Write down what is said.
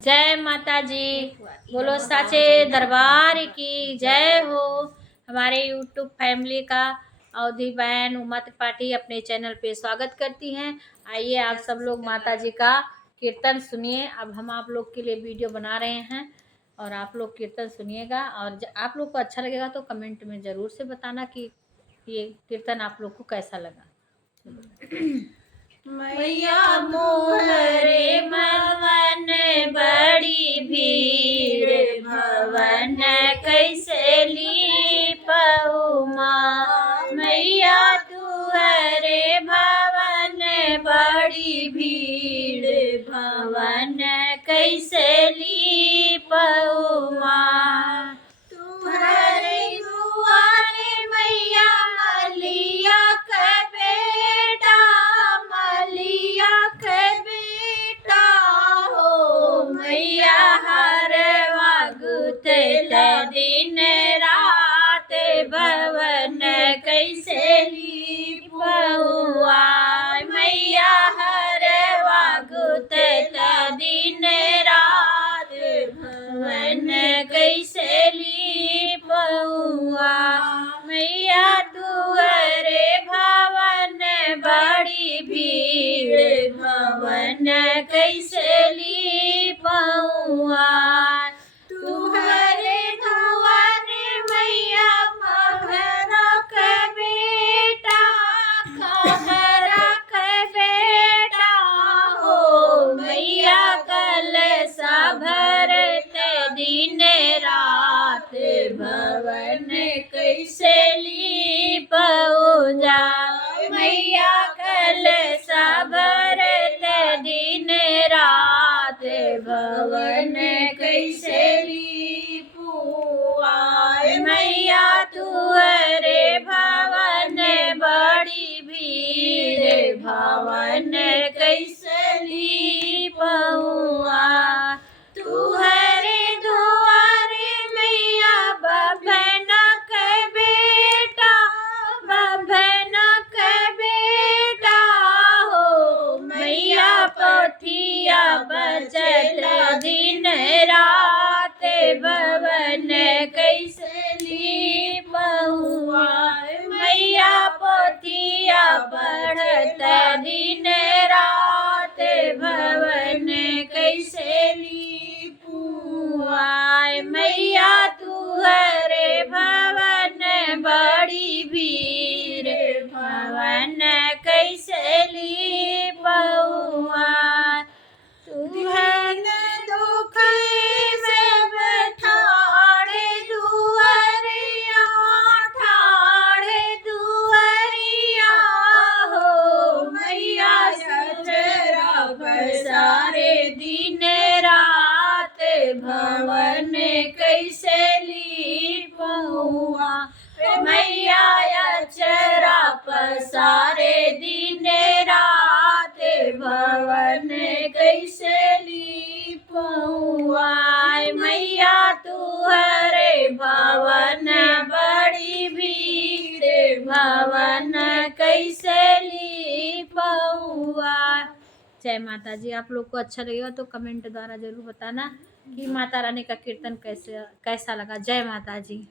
जय माता जी। बोलो साचे दरबार की जय हो। हमारे यूट्यूब फैमिली का अवधि बहन उमा त्रिपाठी अपने चैनल पे स्वागत करती हैं। आइए आप सब लोग माता जी का कीर्तन सुनिए। अब हम आप लोग के लिए वीडियो बना रहे हैं और आप लोग कीर्तन सुनिएगा। और आप लोग को अच्छा लगेगा तो कमेंट में ज़रूर से बताना कि ये कीर्तन आप लोग को कैसा लगा। मैया मोहरे भवन बड़ी भीड़, भवन कैसे लीपऊ माँ। मैया तुहरे भवन बड़ी भीड़, भवन कैसे लीपऊ माँ। तुहरे दुआरे मैया मलिया के बेटा, मलिया के बेटा हो। मैया हर वक्त दिन रात भवन कैसे लीपउआ। मैया हर वक्त दिन रात भवन कैसे लीपउआ। मैया तुहरे भवन बड़ी भीड़, भवन कैसे लीपउआ। तुहरे दुआरे मैया कहरा के बेटा, कहरा के बेटा हो। मैया कलशा भरते दिन रात भवन कैसे लीपउजा। मैया कलशा भरते दिन रात भवन कैसे लीपुआ। मैया तुहरे भवन बड़ी भीड़, भवन कैसे लीपउआ। तुहरे दुआरे मैया बभन के बेटा, बभन के बेटा हो। मैया पोथिया बचत दिन रात भवन कैसे लीपउआ। मैया पोथिया बढ़त दिन रात भवन कैसे लीपुआ। मैया तुहरे भवन बड़ी भीड़, भवन कैसे लीपउआ। तुहन दुख सब ठाड़े दुआरिया, ठाड़े दुआरिया हो। मैया सचरा बसारे दिन रात भवन कैसे लीपउआ। मैया अचरा पसारे दिन रात भवन कैसे लीपउआ। मैया तुहरे भवन बड़ी भीड़, भवन कैसे लीपउआ। जय माता जी। आप लोग को अच्छा लगेगा तो कमेंट द्वारा जरूर बताना कि माता रानी का कीर्तन कैसा लगा। जय माता जी।